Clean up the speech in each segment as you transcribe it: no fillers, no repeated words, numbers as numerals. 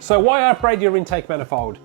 So why upgrade your intake manifold?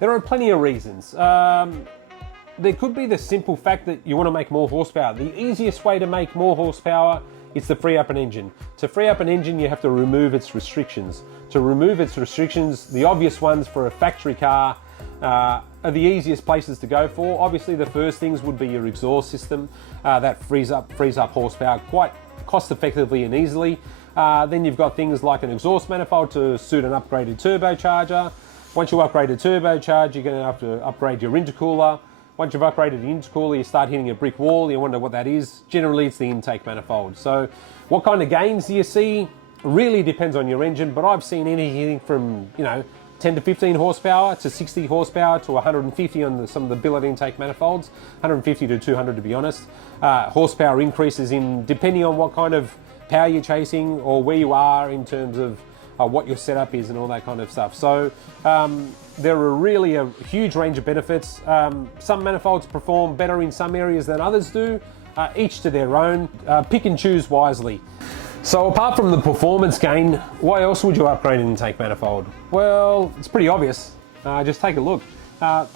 There are plenty of reasons. There could be the simple fact that you want to make more horsepower. The easiest way to make more horsepower is to free up an engine. To free up an engine, you have to remove its restrictions. To remove its restrictions, the obvious ones for a factory car are the easiest places to go for. Obviously, the first things would be your exhaust system. That frees up horsepower quite cost effectively and easily. Then you've got things like an exhaust manifold to suit an upgraded turbocharger. Once you upgrade a turbocharger, you're going to have to upgrade your intercooler. Once you've upgraded the intercooler, you start hitting a brick wall. You wonder what that is. Generally, it's the intake manifold. So what kind of gains do you see? Really depends on your engine, but I've seen anything from, 10 to 15 horsepower to 60 horsepower to 150 on some of the billet intake manifolds, 150 to 200 to be honest. Horsepower increases in depending on what kind of power you're chasing or where you are in terms of what your setup is and all that kind of stuff. So there are really a huge range of benefits. Some manifolds perform better in some areas than others do, each to their own. Pick and choose wisely. So apart from the performance gain, why else would you upgrade an intake manifold? Well, it's pretty obvious. Just take a look.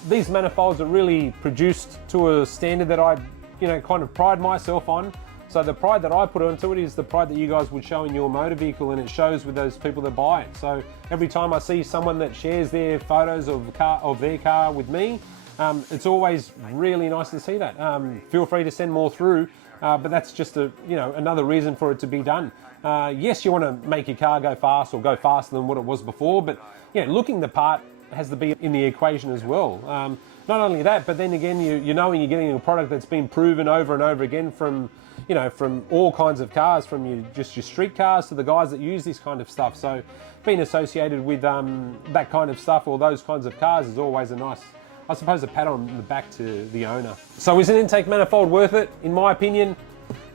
These manifolds are really produced to a standard that I, kind of pride myself on. So the pride that I put onto it is the pride that you guys would show in your motor vehicle, and it shows with those people that buy it. So every time I see someone that shares their photos of their car with me, it's always really nice to see that. Feel free to send more through. But that's just another reason for it to be done. Yes, you want to make your car go fast or go faster than what it was before, but looking the part has to be in the equation as well. Not only that, but then again, you know when you're getting a product that's been proven over and over again from all kinds of cars, from your street cars to the guys that use this kind of stuff. So being associated with that kind of stuff or those kinds of cars is always a nice, I suppose, a pat on the back to the owner. So is an intake manifold worth it? In my opinion,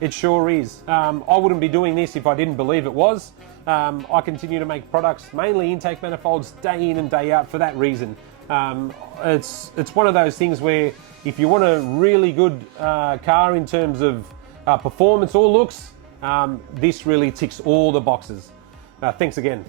it sure is. I wouldn't be doing this if I didn't believe it was. I continue to make products, mainly intake manifolds, day in and day out for that reason. It's one of those things where if you want a really good car in terms of performance or looks, this really ticks all the boxes. Thanks again.